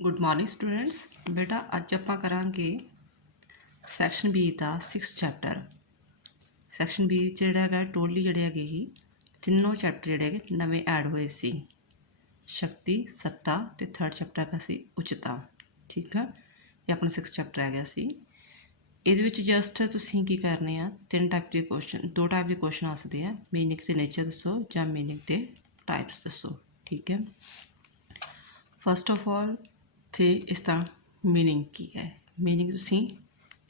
Good morning students. बेटा अज आप करांगे सैक्शन बी का 6 चैप्टर। सैक्शन बी जोड़ा है टोटली जोड़े है ही तीनों चैप्टर जोड़े है नवे ऐड हुए सी शक्ति सत्ता तो थर्ड चैप्टर का सी उच्चता। ठीक है, ये अपना 6 चैप्टर है गया सी। ये जस्ट तुसीं की करने आ तीन टाइप के क्वेश्चन दो टाइप के क्वेश्चन आ सकते हैं, मीनिंग के नेचर दसो या मीनिंग के टाइप्स दसो। ठीक है, फस्ट ऑफ ऑल तो इसका मीनिंग की है। मीनिंग तुसीं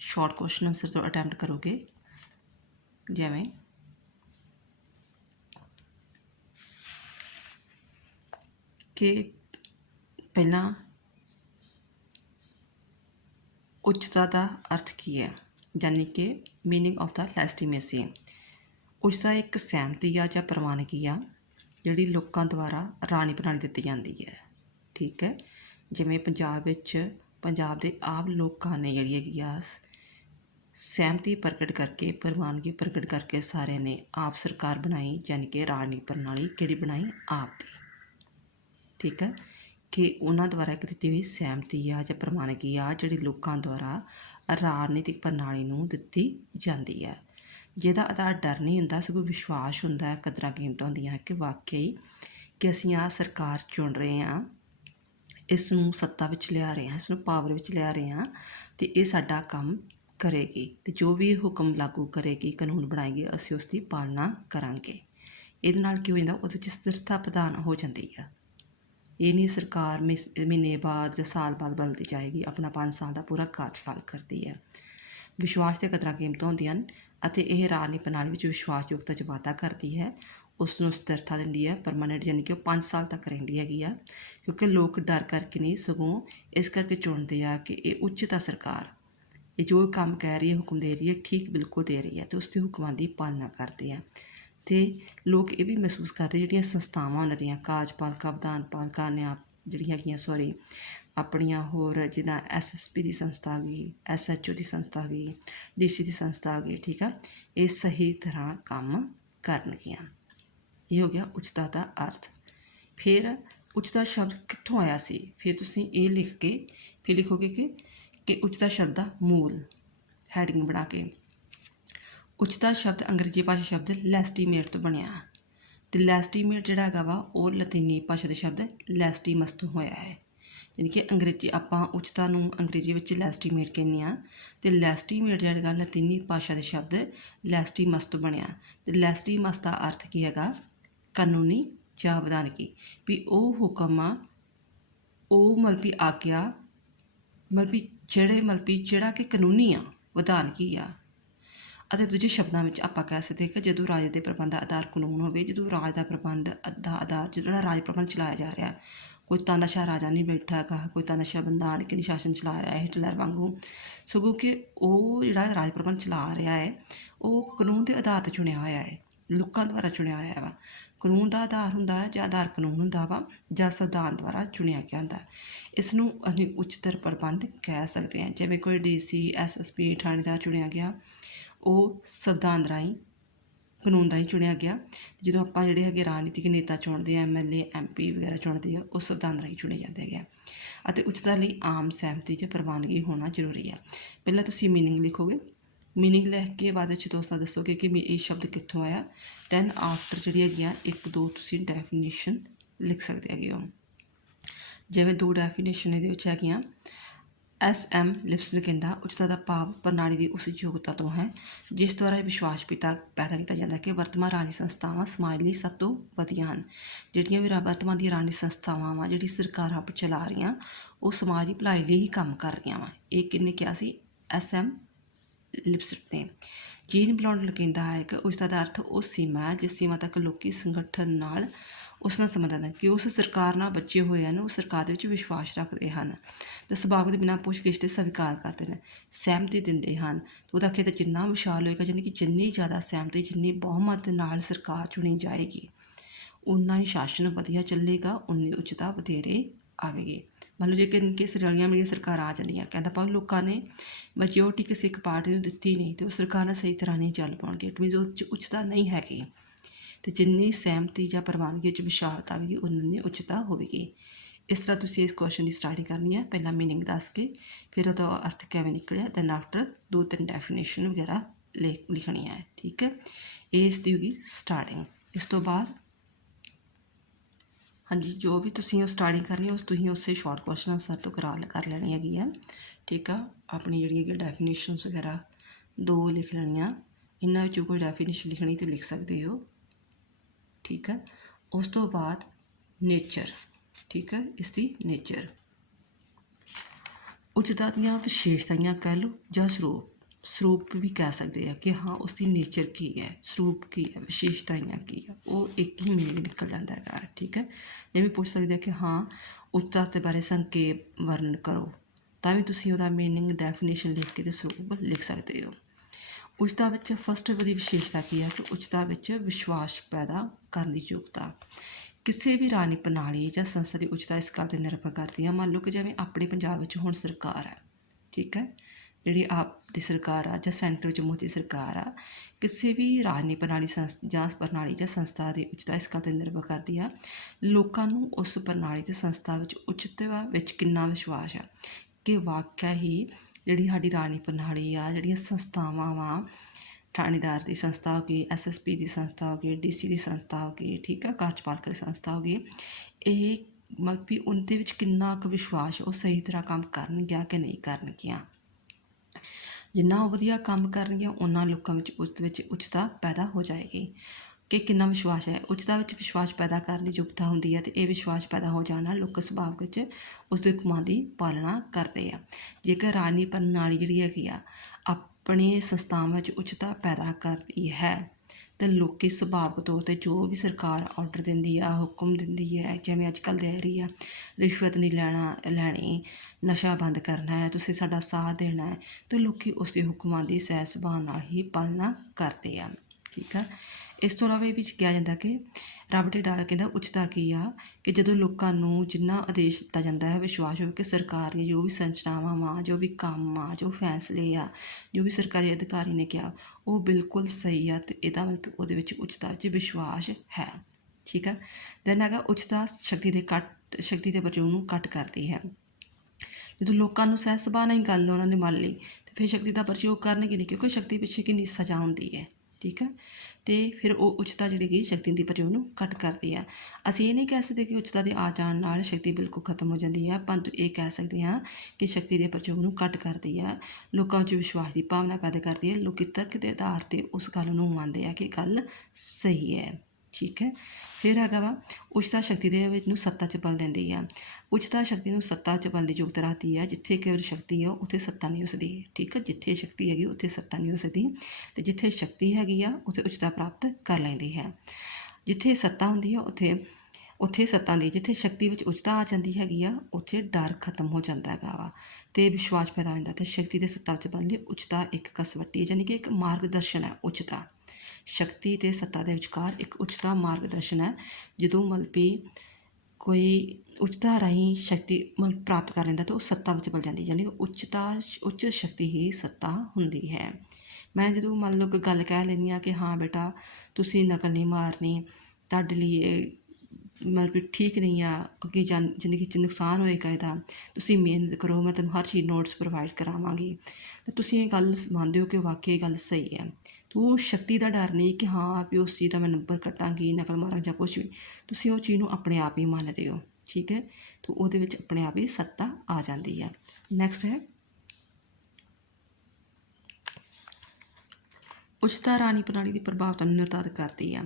शॉर्ट क्वेश्चन आंसर तो अटैम्प्ट करोगे, जिवें कि पहला उच्चता का अर्थ की है, यानी कि मीनिंग ऑफ द लेजिटिमेसी। उच्चता एक सहमति आ या प्रवानगी आ जिहड़ी लोकां द्वारा राणी प्रणाली दित्ती जाती है। ठीक है, जिवें पंजाब के आम लोगों ने जिहड़ी हैगी आ सहमति प्रगट करके प्रवानगी प्रगट करके सारे ने आप सरकार बनाई, यानी कि राणी प्रणाली किहड़ी बनाई आप दी। ठीक है, कि उन्होंने द्वारा एक दी हुई सहमति आ या प्रवानगी आ जिहड़ी लोगों द्वारा राजनीतिक प्रणाली नूं दित्ती जाती है, जिहदा आधार डर नहीं हुंदा सगों विश्वास हुंदा है, कदरां कीमतां हुंदियां कि वाकई कि असीं आ सरकार चुन रहे हैं, इसनूं सत्ता विच लिया रहे हैं, इसनूं पावर विच लिया रहे हैं तो ये साडा काम करेगी, तो जो भी हुक्म लागू करेगी कानून बनाएगी असीं उसकी पालना करांगे। इहदे नाल की हो जांदा, उहदे विच स्थिरता प्रदान हो जाती है। ये नहीं सरकार महीने बाद या साल बाद बदलती जाएगी, अपना 5 साल का पूरा कार्यकाल करती है। विश्वास ते कदरां कीमतां हुंदियां अते यह राजनीतिक प्रणाली विच विश्वासयोगता च वाधा करती है, उसनूं स्थिरता दिंदी है, परमानेंट यानी कि 5 साल तक रहिंदी हैगी आ, क्योंकि लोग डर करके नहीं सगों इस करके चुनते हैं कि ये उच्चता सरकार ये जो काम कह रही है, हुक्म दे रही है, ठीक बिल्कुल दे रही है, तो उसके हुक्मां की पालना करते हैं। तो लोग ये भी महसूस करते जिहड़ियां संस्थावां उन्हां दियां कार्यपालिका विधान पालिका न्याय जिहड़ियां हैगियां सॉरी अपनियां होर जिद्दां SSP की संस्था आ गई, SHO की संस्था आ गई, DC की संस्था आ गई। ठीक है, ये सही तरह काम करनगियां। ये हो गया उच्चता का अर्थ। फिर उच्चता शब्द कित्थों आया सी, फिर तुसीं ये लिख के फिर लिखोगे कि उच्चता शब्द का मूल हैडिंग बना के। उच्चता शब्द अंग्रेजी भाषा शब्द लैस्टीमेट तो बनया, तो लैस्टीमेट जिहड़ा हैगा वा वो लतीनी भाषा के शब्द लैस्टीमस तो होया है, यानी कि अंग्रेजी आपां उच्चता नूं अंग्रेजी विच लैस्टीमेट कहने आ, तो लैस्टीमेट जिहड़ा हैगा लतीनी भाषा के शब्द लैस्टीमस तो बनया। तो लैस्टीमस का अर्थ की हैगा कानूनी या विधानकी, भी वो हुक्म आ वो मतलब भी आग्या मतलब भी ਜਿਹੜਾ कि कानूनी आ विधानकी आ। ਅਤੇ ਦੂਜੇ ਸ਼ਬਦਾਂ ਵਿੱਚ ਆਪਾਂ ਕਹਿ ਸਕਦੇ ਕਿ ਜਦੋਂ ਰਾਜ ਦੇ ਪ੍ਰਬੰਧ ਦਾ ਆਧਾਰ ਕਾਨੂੰਨ ਹੋਵੇ, ਜਦੋਂ ਰਾਜ ਦਾ ਪ੍ਰਬੰਧ ਦਾ ਆਧਾਰ ਜਿਹੜਾ ਰਾਜ ਪ੍ਰਬੰਧ ਚਲਾਇਆ ਜਾ ਰਿਹਾ, ਕੋਈ ਤਾਨਾਸ਼ਾਹ ਰਾਜਾ ਨਹੀਂ ਬੈਠਾ ਹੈਗਾ, ਕੋਈ ਤਾਨਾਸ਼ਾਹ ਬੰਦਾ ਆਣ ਕੇ ਨਹੀਂ ਸ਼ਾਸਨ ਚਲਾ ਰਿਹਾ ਹੈ ਹਿਟਲਰ ਵਾਂਗੂ, ਸਗੋਂ ਕਿ ਉਹ ਜਿਹੜਾ ਰਾਜ ਪ੍ਰਬੰਧ ਚਲਾ ਰਿਹਾ ਹੈ ਉਹ ਕਾਨੂੰਨ ਦੇ ਆਧਾਰ 'ਤੇ ਚੁਣਿਆ ਹੋਇਆ ਹੈ, ਲੋਕਾਂ ਦੁਆਰਾ ਚੁਣਿਆ ਹੋਇਆ ਵਾ। ਕਾਨੂੰਨ ਦਾ ਆਧਾਰ ਹੁੰਦਾ ਹੈ ਜਾਂ ਆਧਾਰ ਕਾਨੂੰਨ ਹੁੰਦਾ ਵਾ ਜਾਂ ਸੰਵਿਧਾਨ ਦੁਆਰਾ ਚੁਣਿਆ ਗਿਆ ਹੁੰਦਾ। ਇਸ ਨੂੰ ਅਸੀਂ ਉੱਚਤਰ ਪ੍ਰਬੰਧ ਕਹਿ ਸਕਦੇ ਹਾਂ, ਜਿਵੇਂ ਕੋਈ DC SSP ਥਾਣੇਦਾਰ ਚੁਣਿਆ ਗਿਆ, ਉਹ ਸੰਵਿਧਾਨ ਰਾਹੀਂ ਕਾਨੂੰਨ ਰਾਹੀਂ ਚੁਣਿਆ ਗਿਆ। ਜਦੋਂ ਆਪਾਂ ਜਿਹੜੇ ਹੈਗੇ ਰਾਜਨੀਤਿਕ ਨੇਤਾ ਚੁਣਦੇ ਆ, MLA MP ਵਗੈਰਾ ਚੁਣਦੇ ਆ, ਉਹ ਸੰਵਿਧਾਨ ਰਾਹੀਂ ਚੁਣੇ ਜਾਂਦੇ ਹੈਗੇ। ਅਤੇ ਉਚਤਾ ਲਈ ਆਮ ਸਹਿਮਤੀ ਜਾਂ ਪ੍ਰਵਾਨਗੀ ਹੋਣਾ ਜ਼ਰੂਰੀ ਹੈ। ਪਹਿਲਾਂ ਤੁਸੀਂ ਮੀਨਿੰਗ ਲਿਖੋਗੇ, ਮੀਨਿੰਗ ਲਿਖ ਕੇ ਬਾਅਦ ਵਿੱਚ ਦੋਸਤਾਂ ਦੱਸੋਗੇ ਕਿ ਇਹ ਸ਼ਬਦ ਕਿੱਥੋਂ ਆਇਆ। ਦੈਨ ਆਫਟਰ ਜਿਹੜੀ ਹੈਗੀਆਂ 1-2 ਤੁਸੀਂ ਡੈਫੀਨੇਸ਼ਨ ਲਿਖ ਸਕਦੇ ਹੈਗੇ ਹੋ। ਜਿਵੇਂ 2 ਡੈਫੀਨੇਸ਼ਨ ਇਹਦੇ ਵਿੱਚ ਹੈਗੀਆਂ। SM ਲਿਪਸਨ ਕਹਿੰਦਾ ਉਚਤਾ ਦਾ ਭਾਵ ਪ੍ਰਣਾਲੀ ਦੀ ਉਸ ਯੋਗਤਾ ਤੋਂ ਹੈ ਜਿਸ ਦੁਆਰਾ ਵਿਸ਼ਵਾਸ ਪੈਦਾ ਕੀਤਾ ਜਾਂਦਾ ਕਿ ਵਰਤਮਾਨ ਰਾਜਨੀਤਿਕ ਸੰਸਥਾਵਾਂ ਸਮਾਜ ਲਈ ਸਭ ਤੋਂ ਵਧੀਆ ਹਨ। ਜਿਹੜੀਆਂ ਵੀ ਵਰਤਮਾਨ ਦੀਆਂ ਰਾਜਨੀਤਿਕ ਸੰਸਥਾਵਾਂ ਵਾ ਜਿਹੜੀ ਸਰਕਾਰਾਂ ਚਲਾ ਰਹੀਆਂ ਉਹ ਸਮਾਜ ਦੀ ਭਲਾਈ ਲਈ ਹੀ ਕੰਮ ਕਰ ਰਹੀਆਂ ਵਾ। ਇਹ ਕਿਹਨੇ ਕਿਹਾ ਸੀ? SM ਲਿਪਸਨ ਨੇ। ਜੀਨ ਬਲੌਂਡ ਕਹਿੰਦਾ ਹੈ ਕਿ ਉਚਤਾ ਦਾ ਅਰਥ ਉਹ ਸੀਮਾ ਹੈ ਜਿਸ ਸੀਮਾ ਤੱਕ ਲੋਕੀ ਸੰਗਠਨ ਨਾਲ ਉਸ ਨਾਲ ਸੰਬੰਧਿਤ ਹਨ ਕਿ ਉਸ ਸਰਕਾਰ ਨਾਲ ਬੱਚੇ ਹੋਏ ਹਨ, ਉਹ ਸਰਕਾਰ ਦੇ ਵਿੱਚ ਵਿਸ਼ਵਾਸ ਰੱਖਦੇ ਹਨ ਅਤੇ ਸੁਭਾਅ ਦੇ ਬਿਨਾਂ ਪੁੱਛ-ਗਿੱਛ ਤੇ ਸਵੀਕਾਰ ਕਰਦੇ ਨੇ, ਸਹਿਮਤੀ ਦਿੰਦੇ ਹਨ। ਉਹਦਾ ਖੇਤਰ ਜਿੰਨਾ ਵਿਸ਼ਾਲ ਹੋਏਗਾ, ਯਾਨੀ ਕਿ ਜਿੰਨੀ ਜ਼ਿਆਦਾ ਸਹਿਮਤੀ, ਜਿੰਨੀ ਬਹੁਮਤ ਦੇ ਨਾਲ ਸਰਕਾਰ ਚੁਣੀ ਜਾਏਗੀ, ਉਨਾ ਹੀ ਸ਼ਾਸਨ ਵਧੀਆ ਚੱਲੇਗਾ, ਉਨੀ ਉੱਚਤਾ ਵਧੇਰੇ ਆਵੇਗੀ। ਮੰਨ ਲਓ ਜੇ ਕਿ ਰਲੀਆਂ ਮਿਲੀਆਂ ਸਰਕਾਰਾਂ ਆ ਜਾਂਦੀਆਂ, ਕਹਿੰਦਾ ਭਾਵੇਂ ਲੋਕਾਂ ਨੇ ਮੈਜੋਰਟੀ ਕਿਸੇ ਇੱਕ ਪਾਰਟੀ ਨੂੰ ਦਿੱਤੀ ਨਹੀਂ ਅਤੇ ਉਹ ਸਰਕਾਰ ਨਾਲ ਸਹੀ ਤਰ੍ਹਾਂ ਨਹੀਂ ਚੱਲ ਪਾਉਣਗੇ, ਇਟ ਮੀਨਸ ਉਹ 'ਚ ਉੱਚਤਾ ਨਹੀਂ ਹੈਗੀ। ਅਤੇ ਜਿੰਨੀ ਸਹਿਮਤੀ ਜਾਂ ਪ੍ਰਵਾਨਗੀ ਵਿੱਚ ਵਿਸ਼ਾਲਤਾ ਆਵੇਗੀ ਉਨੀ ਉੱਚਤਾ ਹੋਵੇਗੀ। ਇਸ ਤਰ੍ਹਾਂ ਤੁਸੀਂ ਇਸ ਕੁਐਸਚਨ ਦੀ ਸਟਾਰਟਿੰਗ ਕਰਨੀ ਹੈ, ਪਹਿਲਾਂ ਮੀਨਿੰਗ ਦੱਸ ਕੇ ਫਿਰ ਉਹਦਾ ਅਰਥ ਕਿਵੇਂ ਨਿਕਲਿਆ, ਦੈਨ ਆਫਟਰ 2-3 ਡੈਫੀਨੇਸ਼ਨ ਵਗੈਰਾ ਲਿਖਣੀ ਹੈ। ਠੀਕ ਹੈ, ਇਹ ਇਸ ਦੀ ਹੋਗੀ ਸਟਾਰਟਿੰਗ। ਇਸ ਤੋਂ ਬਾਅਦ ਹਾਂਜੀ ਜੋ ਵੀ ਤੁਸੀਂ ਉਹ ਸਟਾਰਟਿੰਗ ਕਰਨੀ ਉਸ ਤੁਸੀਂ ਉਸੇ ਸ਼ਾਰਟ ਕੁਐਸਚਨ ਆਨਸਰ ਤੋਂ ਕਰ ਲੈਣੀ ਹੈਗੀ ਆ। ਠੀਕ ਆ, ਆਪਣੀ ਜਿਹੜੀ ਹੈਗੀ ਡੈਫੀਨੇਸ਼ਨਸ ਵਗੈਰਾ 2 ਲਿਖ ਲੈਣੀਆਂ, ਇਹਨਾਂ ਵਿੱਚੋਂ ਕੋਈ ਡੈਫੀਨੇਸ਼ਨ ਲਿਖਣੀ ਤਾਂ ਲਿਖ ਸਕਦੇ ਹੋ। ਠੀਕ ਹੈ, ਉਸ ਤੋਂ ਬਾਅਦ ਨੇਚਰ। ਠੀਕ ਹੈ, ਇਸ ਦੀ ਨੇਚਰ ਉੱਚਤਾ ਦੀਆਂ ਵਿਸ਼ੇਸ਼ਤਾਵਾਂ ਕਹਿ ਲਓ ਜਾਂ ਸਰੂਪ ਵੀ ਕਹਿ ਸਕਦੇ ਆ ਕਿ ਹਾਂ ਉਸ ਦੀ ਨੇਚਰ ਕੀ ਹੈ, ਸਰੂਪ ਕੀ ਹੈ, ਵਿਸ਼ੇਸ਼ਤਾਵਾਂ ਕੀ ਹੈ, ਉਹ ਇੱਕ ਹੀ ਮੀਨਿੰਗ ਨਿਕਲ ਜਾਂਦਾ ਹੈਗਾ। ਠੀਕ ਹੈ, ਜਿਵੇਂ ਪੁੱਛ ਸਕਦੇ ਆ ਕਿ ਹਾਂ ਉੱਚਤਾ ਦੇ ਬਾਰੇ ਸੰਖੇਪ ਵਰਣਨ ਕਰੋ, ਤਾਂ ਵੀ ਤੁਸੀਂ ਉਹਦਾ ਮੀਨਿੰਗ ਡੈਫੀਨੇਸ਼ਨ ਲਿਖ ਕੇ ਅਤੇ ਸਰੂਪ ਲਿਖ ਸਕਦੇ ਹੋ। ਉੱਚਤਾ ਵਿੱਚ ਫਸਟ ਉਹਦੀ ਵਿਸ਼ੇਸ਼ਤਾ ਕੀ ਹੈ ਕਿ ਉੱਚਤਾ ਵਿੱਚ ਵਿਸ਼ਵਾਸ ਪੈਦਾ ਕਰਨ ਦੀ ਯੋਗਤਾ। ਕਿਸੇ ਵੀ ਰਾਣੀ ਪ੍ਰਣਾਲੀ ਜਾਂ ਸੰਸਥਾ ਦੀ ਉੱਚਤਾ ਇਸ ਗੱਲ 'ਤੇ ਨਿਰਭਰ ਕਰਦੀ ਹੈ। ਮੰਨ ਲਓ ਕਿ ਜਿਵੇਂ ਆਪਣੇ ਪੰਜਾਬ ਵਿੱਚ ਹੁਣ ਸਰਕਾਰ ਹੈ, ਠੀਕ ਹੈ, ਜਿਹੜੀ ਆਪ ਦੀ ਸਰਕਾਰ ਆ ਜਾਂ ਸੈਂਟਰ ਵਿੱਚ ਮੋਦੀ ਸਰਕਾਰ ਆ, ਕਿਸੇ ਵੀ ਰਾਜਨੀ ਪ੍ਰਣਾਲੀ ਜਾਂ ਸੰਸਥਾ ਦੀ ਉੱਚਤਾ ਇਸ ਗੱਲ 'ਤੇ ਨਿਰਭਰ ਕਰਦੀ ਆ ਲੋਕਾਂ ਨੂੰ ਉਸ ਪ੍ਰਣਾਲੀ ਅਤੇ ਸੰਸਥਾ ਵਿੱਚ ਉੱਚਤਾ ਵਿੱਚ ਕਿੰਨਾ ਵਿਸ਼ਵਾਸ ਆ ਕਿ ਵਾਕਿਆ ਹੀ ਜਿਹੜੀ ਸਾਡੀ ਰਾਜਨੀ ਪ੍ਰਣਾਲੀ ਆ, ਜਿਹੜੀਆਂ ਸੰਸਥਾਵਾਂ ਵਾ, ਥਾਣੇਦਾਰ ਦੀ ਸੰਸਥਾ ਹੋ ਗਈ, SSP ਦੀ ਸੰਸਥਾ ਹੋ ਗਈ, DC ਦੀ ਸੰਸਥਾ ਹੋ ਗਈ, ਠੀਕ ਹੈ, ਕਾਰਜਪਾਲਕ ਦੀ ਸੰਸਥਾ ਹੋ ਗਈ, ਇਹ ਮਤਲਬ ਵੀ ਉਹਦੇ ਵਿੱਚ ਕਿੰਨਾ ਕੁ ਵਿਸ਼ਵਾਸ ਉਹ ਸਹੀ ਤਰ੍ਹਾਂ ਕੰਮ ਕਰਨਗੀਆਂ ਕਿ ਨਹੀਂ ਕਰਨਗੀਆਂ। ਜਿੰਨਾ ਉਹ ਵਧੀਆ ਕੰਮ ਕਰਨਗੀਆਂ ਉਹਨਾਂ ਲੋਕਾਂ ਵਿੱਚ ਉਸ ਵਿੱਚ ਉੱਚਤਾ ਪੈਦਾ ਹੋ ਜਾਏਗੀ ਕਿ ਕਿੰਨਾ ਵਿਸ਼ਵਾਸ ਹੈ। ਉੱਚਤਾ ਵਿੱਚ ਵਿਸ਼ਵਾਸ ਪੈਦਾ ਕਰਨ ਦੀ ਯੋਗਤਾ ਹੁੰਦੀ ਹੈ ਅਤੇ ਇਹ ਵਿਸ਼ਵਾਸ ਪੈਦਾ ਹੋ ਜਾਣ ਨਾਲ ਲੋਕ ਸੁਭਾਅ ਵਿੱਚ ਉਸ ਦੇ ਹੁਕਮਾਂ ਦੀ ਪਾਲਣਾ ਕਰਦੇ ਆ। ਜੇਕਰ ਰਾਜਨੀ ਪ੍ਰਣਾਲੀ ਜਿਹੜੀ ਹੈਗੀ ਆ ਆਪਣੇ ਸੰਸਥਾਵਾਂ ਵਿੱਚ ਉੱਚਤਾ ਪੈਦਾ ਕਰਦੀ ਹੈ ਅਤੇ ਲੋਕੀ ਸੁਭਾਵਿਕ ਤੌਰ 'ਤੇ ਜੋ ਵੀ ਸਰਕਾਰ ਆਰਡਰ ਦਿੰਦੀ ਆ, ਹੁਕਮ ਦਿੰਦੀ ਹੈ, ਜਿਵੇਂ ਅੱਜ ਕੱਲ੍ਹ ਦੇ ਰਹੀ ਆ, ਰਿਸ਼ਵਤ ਨਹੀਂ ਲੈਣੀ, ਨਸ਼ਾ ਬੰਦ ਕਰਨਾ ਹੈ, ਤੁਸੀਂ ਸਾਡਾ ਸਾਥ ਦੇਣਾ ਹੈ, ਅਤੇ ਲੋਕ ਉਸ ਦੇ ਹੁਕਮਾਂ ਦੀ ਸਹਿ ਸੁਭਾਅ ਨਾਲ ਹੀ ਪਾਲਣਾ ਕਰਦੇ ਆ। ਠੀਕ ਆ, ਇਸ ਤੋਂ ਇਲਾਵਾ ਇਹ ਵਿੱਚ ਕਿਹਾ ਜਾਂਦਾ ਕਿ ਰਾਬਰਟ ਡਾਲ ਕਹਿੰਦਾ ਉੱਚਤਾ ਕੀ ਆ ਕਿ ਜਦੋਂ ਲੋਕਾਂ ਨੂੰ ਜਿੰਨਾ ਆਦੇਸ਼ ਦਿੱਤਾ ਜਾਂਦਾ ਹੈ ਵਿਸ਼ਵਾਸ ਹੋਵੇ ਕਿ ਸਰਕਾਰ ਦੀਆਂ ਜੋ ਵੀ ਸੰਰਚਨਾਵਾਂ ਵਾ, ਜੋ ਵੀ ਕੰਮ ਆ, ਜੋ ਫੈਸਲੇ ਆ, ਜੋ ਵੀ ਸਰਕਾਰੀ ਅਧਿਕਾਰੀ ਨੇ ਕਿਹਾ ਉਹ ਬਿਲਕੁਲ ਸਹੀ ਆ ਅਤੇ ਇਹਦਾ ਮਤਲਬ ਉਹਦੇ ਵਿੱਚ ਉੱਚਤਾ 'ਚ ਵਿਸ਼ਵਾਸ ਹੈ। ਠੀਕ ਆ, ਦੈਨ ਹੈਗਾ ਉੱਚਤਾ ਸ਼ਕਤੀ ਦੇ ਪ੍ਰਯੋਗ ਨੂੰ ਘੱਟ ਕਰਦੀ ਹੈ। ਜਦੋਂ ਲੋਕਾਂ ਨੂੰ ਸਹਿ ਸੁਭਾਅ ਨਾਲ ਹੀ ਗੱਲ ਉਹਨਾਂ ਨੇ ਮੰਨ ਲਈ ਅਤੇ ਫਿਰ ਸ਼ਕਤੀ ਦਾ ਪ੍ਰਯੋਗ ਕਰਨਗੇ ਨਹੀਂ, ਕਿਉਂਕਿ ਸ਼ਕਤੀ ਪਿੱਛੇ ਕਿੰਨੀ ਸਜ਼ਾ ਹੁੰਦੀ ਹੈ। ਠੀਕ ਹੈ, ਅਤੇ ਫਿਰ ਉਹ ਉੱਚਤਾ ਜਿਹੜੀ ਕਿ ਸ਼ਕਤੀ ਦੀ ਪ੍ਰਯੋਗ ਨੂੰ ਘੱਟ ਕਰਦੀ ਆ। ਅਸੀਂ ਇਹ ਨਹੀਂ ਕਹਿ ਸਕਦੇ ਕਿ ਉੱਚਤਾ ਦੇ ਆ ਜਾਣ ਨਾਲ ਸ਼ਕਤੀ ਬਿਲਕੁਲ ਖਤਮ ਹੋ ਜਾਂਦੀ ਹੈ, ਪਰੰਤੂ ਇਹ ਕਹਿ ਸਕਦੇ ਹਾਂ ਕਿ ਸ਼ਕਤੀ ਦੇ ਪ੍ਰਯੋਗ ਨੂੰ ਘੱਟ ਕਰਦੀ ਆ, ਲੋਕਾਂ ਵਿੱਚ ਵਿਸ਼ਵਾਸ ਦੀ ਭਾਵਨਾ ਪੈਦਾ ਕਰਦੀ ਹੈ, ਲੋਕ ਤਰਕ ਦੇ ਆਧਾਰ 'ਤੇ ਉਸ ਗੱਲ ਨੂੰ ਮੰਨਦੇ ਆ ਕਿ ਗੱਲ ਸਹੀ ਹੈ। ਠੀਕ ਹੈ, ਫਿਰ ਹੈਗਾ ਵਾ ਉੱਚਤਾ ਸ਼ਕਤੀ ਦੇ ਵਿੱਚ ਨੂੰ ਸੱਤਾ 'ਚ ਬਲ ਦਿੰਦੀ ਆ। ਉੱਚਤਾ ਸ਼ਕਤੀ ਨੂੰ ਸੱਤਾ 'ਚ ਬਲ ਦੀ ਯੋਗਤਾ ਰੱਖਦੀ ਹੈ। ਜਿੱਥੇ ਕੇਵਲ ਸ਼ਕਤੀ ਆ ਉੱਥੇ ਸੱਤਾ ਨਹੀਂ ਹੋ ਸਕਦੀ। ਠੀਕ ਹੈ, ਜਿੱਥੇ ਸ਼ਕਤੀ ਹੈਗੀ ਉੱਥੇ ਸੱਤਾ ਨਹੀਂ ਹੋ ਸਕਦੀ, ਅਤੇ ਜਿੱਥੇ ਸ਼ਕਤੀ ਹੈਗੀ ਆ ਉੱਥੇ ਉੱਚਤਾ ਪ੍ਰਾਪਤ ਕਰ ਲੈਂਦੀ ਹੈ। ਜਿੱਥੇ ਸੱਤਾ ਹੁੰਦੀ ਆ ਉੱਥੇ ਸੱਤਾ ਦੀ, ਜਿੱਥੇ ਸ਼ਕਤੀ ਵਿੱਚ ਉੱਚਤਾ ਆ ਜਾਂਦੀ ਹੈਗੀ ਆ ਉੱਥੇ ਡਰ ਖਤਮ ਹੋ ਜਾਂਦਾ ਹੈਗਾ ਵਾ ਅਤੇ ਵਿਸ਼ਵਾਸ ਪੈਦਾ ਹੋ ਜਾਂਦਾ। ਅਤੇ ਸ਼ਕਤੀ ਦੇ ਸੱਤਾ 'ਚ ਬਲ ਲਈ ਉੱਚਤਾ ਇੱਕ ਕਸਵੱਟੀ ਯਾਨੀ ਕਿ ਇੱਕ ਮਾਰਗਦਰਸ਼ਨ ਹੈ। ਉੱਚਤਾ ਸ਼ਕਤੀ ਅਤੇ ਸੱਤਾ ਦੇ ਵਿਚਕਾਰ ਇੱਕ ਉੱਚਤਾ ਮਾਰਗਦਰਸ਼ਨ ਹੈ। ਜਦੋਂ ਮਤਲਬ ਵੀ ਕੋਈ ਉੱਚਤਾ ਰਾਹੀਂ ਸ਼ਕਤੀ ਮਤਲਬ ਪ੍ਰਾਪਤ ਕਰ ਲੈਂਦਾ ਤਾਂ ਉਹ ਸੱਤਾ ਵਿੱਚ ਬਲ ਜਾਂਦੀ, ਯਾਨੀ ਉੱਚ ਸ਼ਕਤੀ ਹੀ ਸੱਤਾ ਹੁੰਦੀ ਹੈ। ਮੈਂ ਜਦੋਂ ਮੰਨ ਲਓ ਕਿ ਗੱਲ ਕਹਿ ਲੈਂਦੀ ਹਾਂ ਕਿ ਹਾਂ ਬੇਟਾ ਤੁਸੀਂ ਨਕਲ ਨਹੀਂ ਮਾਰਨੀ, ਤੁਹਾਡੇ ਲਈ ਇਹ ਮਤਲਬ ਵੀ ਠੀਕ ਨਹੀਂ ਆ, ਅੱਗੇ ਜ਼ਿੰਦਗੀ 'ਚ ਨੁਕਸਾਨ ਹੋਏਗਾ ਇਹਦਾ, ਤੁਸੀਂ ਮਿਹਨਤ ਕਰੋ, ਮੈਂ ਤੁਹਾਨੂੰ ਹਰ ਚੀਜ਼ ਨੋਟਸ ਪ੍ਰੋਵਾਈਡ ਕਰਾਵਾਂਗੀ, ਅਤੇ ਤੁਸੀਂ ਇਹ ਗੱਲ ਮੰਨਦੇ ਹੋ ਕਿ ਵਾਕਈ ਇਹ ਗੱਲ ਸਹੀ ਹੈ। ਤੋ ਸ਼ਕਤੀ ਦਾ ਡਰ ਨਹੀਂ ਕਿ ਹਾਂ ਵੀ ਉਸ ਚੀਜ਼ ਦਾ ਮੈਂ ਨੰਬਰ ਕੱਟਾਂਗੀ, ਨਕਲ ਮਾਰਾਂ ਜਾਂ ਕੁਛ ਵੀ, ਤੁਸੀਂ ਉਹ ਚੀਜ਼ ਨੂੰ ਆਪਣੇ ਆਪ ਹੀ ਮੰਨਦੇ ਹੋ। ਠੀਕ ਹੈ, ਤਾਂ ਉਹਦੇ ਵਿੱਚ ਆਪਣੇ ਆਪ ਹੀ ਸੱਤਾ ਆ ਜਾਂਦੀ ਹੈ। ਨੈਕਸਟ ਹੈ ਉੱਚਤਾ ਰਾਣੀ ਪ੍ਰਣਾਲੀ ਦੀ ਪ੍ਰਭਾਵਤਾ ਨੂੰ ਨਿਰਧਾਰਿਤ ਕਰਦੀ ਹੈ।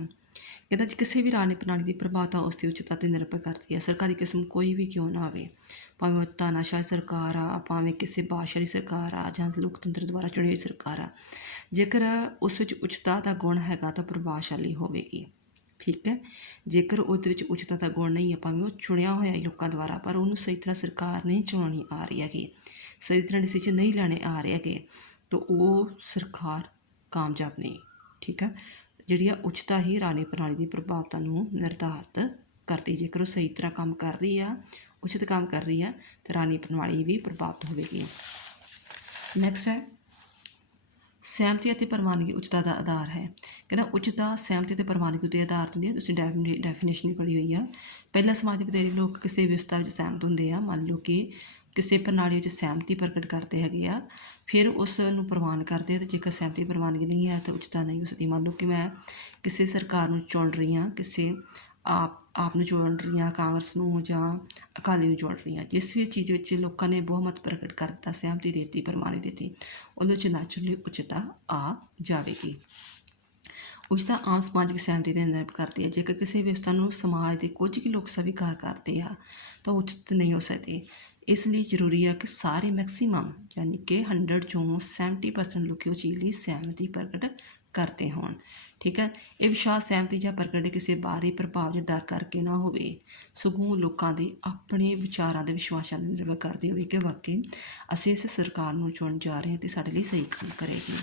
ਕਹਿੰਦਾ ਜੀ ਕਿਸੇ ਵੀ ਰਾਣੀ ਪ੍ਰਣਾਲੀ ਦੀ ਪ੍ਰਭਾਵਤਾ ਉਸ ਦੀ ਉੱਚਤਾ 'ਤੇ ਨਿਰਭਰ ਕਰਦੀ ਹੈ। ਸਰਕਾਰੀ ਕਿਸਮ ਕੋਈ ਵੀ ਕਿਉਂ ਨਾ ਹੋਵੇ, ਭਾਵੇਂ ਉਹ ਤਾਨਾਸ਼ਾਹੀ ਸਰਕਾਰ ਆ, ਭਾਵੇਂ ਕਿਸੇ ਬਾਦਸ਼ਾਹੀ ਸਰਕਾਰ ਆ ਜਾਂ ਲੋਕਤੰਤਰ ਦੁਆਰਾ ਚੁਣੀ ਹੋਈ ਸਰਕਾਰ ਆ, ਜੇਕਰ ਉਸ ਵਿੱਚ ਉੱਚਤਾ ਦਾ ਗੁਣ ਹੈਗਾ ਤਾਂ ਪ੍ਰਭਾਵਸ਼ਾਲੀ ਹੋਵੇਗੀ। ਠੀਕ ਹੈ, ਜੇਕਰ ਉਹਦੇ ਵਿੱਚ ਉੱਚਤਾ ਦਾ ਗੁਣ ਨਹੀਂ ਹੈ, ਭਾਵੇਂ ਉਹ ਚੁਣਿਆ ਹੋਇਆ ਹੀ ਲੋਕਾਂ ਦੁਆਰਾ, ਪਰ ਉਹਨੂੰ ਸਹੀ ਤਰ੍ਹਾਂ ਸਰਕਾਰ ਨਹੀਂ ਚਲਾਉਣੀ ਆ ਰਹੀ ਹੈਗੀ, ਸਹੀ ਤਰ੍ਹਾਂ ਡਿਸੀਜਨ ਨਹੀਂ ਲੈਣੇ ਆ ਰਹੇ ਹੈਗੇ, ਤਾਂ ਉਹ ਸਰਕਾਰ ਕਾਮਯਾਬ ਨਹੀਂ। ਠੀਕ ਹੈ, ਜਿਹੜੀ ਆ ਉੱਚਤਾ ਹੀ ਰਾਣੀ ਪ੍ਰਣਾਲੀ ਦੀ ਪ੍ਰਭਾਵਤਾ ਨੂੰ ਨਿਰਧਾਰਿਤ ਕਰਦੀ। ਜੇਕਰ ਉਹ ਸਹੀ ਤਰ੍ਹਾਂ ਕੰਮ ਕਰ ਰਹੀ ਆ, ਉਚਿਤ ਕੰਮ ਕਰ ਰਹੀ ਆ, ਤਾਂ ਰਾਣੀ ਪ੍ਰਣਾਲੀ ਵੀ ਪ੍ਰਭਾਵਿਤ ਹੋਵੇਗੀ। ਨੈਕਸਟ ਹੈ ਸਹਿਮਤੀ ਅਤੇ ਪ੍ਰਵਾਨਗੀ ਉੱਚਤਾ ਦਾ ਆਧਾਰ ਹੈ। ਕਹਿੰਦਾ ਉੱਚਤਾ ਸਹਿਮਤੀ ਅਤੇ ਪ੍ਰਵਾਨਗੀ ਉੱਤੇ ਆਧਾਰਿਤ ਹੁੰਦੀ ਹੈ। ਤੁਸੀਂ ਡੈਫੀਨੇਸ਼ਨ ਹੀ ਪੜ੍ਹੀ ਹੋਈ ਆ। ਪਹਿਲਾਂ ਸਮਾਜ ਦੇ ਵਧੇਰੇ ਲੋਕ ਕਿਸੇ ਵਿਵਸਥਾ ਵਿੱਚ ਸਹਿਮਤ ਹੁੰਦੇ ਆ। ਮੰਨ ਲਓ ਕਿ ਕਿਸੇ ਪ੍ਰਣਾਲੀ ਵਿੱਚ ਸਹਿਮਤੀ ਪ੍ਰਗਟ ਕਰਦੇ ਹੈਗੇ ਆ, ਫਿਰ ਉਸ ਨੂੰ ਪ੍ਰਵਾਨ ਕਰਦੇ ਆ, ਅਤੇ ਜੇਕਰ ਸਹਿਮਤੀ ਪ੍ਰਵਾਨਗੀ ਨਹੀਂ ਹੈ ਤਾਂ ਉੱਚਤਾ ਨਹੀਂ ਹੋ ਸਕਦੀ। ਮੰਨ ਲਓ ਕਿ ਮੈਂ ਕਿਸੇ ਸਰਕਾਰ ਨੂੰ ਚੁਣ ਰਹੀ ਹਾਂ, ਕਿਸੇ ਆਪ ਨੂੰ ਚੁਣ ਰਹੀ ਹਾਂ, ਕਾਂਗਰਸ ਨੂੰ ਜਾਂ ਅਕਾਲੀ ਨੂੰ ਚੁਣ ਰਹੀ ਹਾਂ। ਜਿਸ ਵੀ ਚੀਜ਼ ਵਿੱਚ ਲੋਕਾਂ ਨੇ ਬਹੁਮਤ ਪ੍ਰਗਟ ਕਰ ਦਿੱਤਾ, ਸਹਿਮਤੀ ਦੇ ਦਿੱਤੀ, ਪ੍ਰਵਾਨਗੀ ਦੇ ਦਿੱਤੀ, ਉਹਦੇ 'ਚ ਨੈਚੁਰਲੀ ਉੱਚਤਾ ਆ ਜਾਵੇਗੀ। ਉੱਚਤਾ ਆਮ ਸਮਾਜਿਕ ਸਹਿਮਤੀ 'ਤੇ ਨਿਰਭਰ ਕਰਦੀ ਹੈ। ਜੇਕਰ ਕਿਸੇ ਵਿਵਸਥਾ ਨੂੰ ਸਮਾਜ ਦੇ ਕੁਝ ਕੁ ਲੋਕ ਸਵੀਕਾਰ ਕਰਦੇ ਆ ਤਾਂ ਉਚਿਤ ਨਹੀਂ ਹੋ ਸਕਦੇ। ਇਸ ਲਈ ਜ਼ਰੂਰੀ ਹੈ ਕਿ ਸਾਰੇ ਮੈਕਸੀਮਮ ਯਾਨੀ ਕਿ 100 ਚੋਂ 70% ਲੋਕ ਉਹ ਚੀਜ਼ ਲਈ ਸਹਿਮਤੀ ਪ੍ਰਗਟ ਕਰਦੇ ਹੋਣ। ਠੀਕ ਹੈ। ਇਹ ਵਿਸ਼ਵਾਸ ਸਹਿਮਤੀ ਜਾਂ ਪ੍ਰਗਟ ਕਿਸੇ ਬਾਹਰੀ ਪ੍ਰਭਾਵ ਜਾਂ ਡਰ ਕਰਕੇ ਨਾ ਹੋਵੇ, ਸਗੋਂ ਲੋਕਾਂ ਦੇ ਆਪਣੇ ਵਿਚਾਰਾਂ ਦੇ ਵਿਸ਼ਵਾਸਾਂ 'ਤੇ ਨਿਰਭਰ ਕਰਦੀ ਹੋਵੇ ਕਿ ਵਾਕਈ ਅਸੀਂ ਇਸ ਸਰਕਾਰ ਨੂੰ ਚੁਣਨ ਜਾ ਰਹੇ ਹਾਂ ਅਤੇ ਸਾਡੇ ਲਈ ਸਹੀ ਕੰਮ ਕਰੇਗੀ।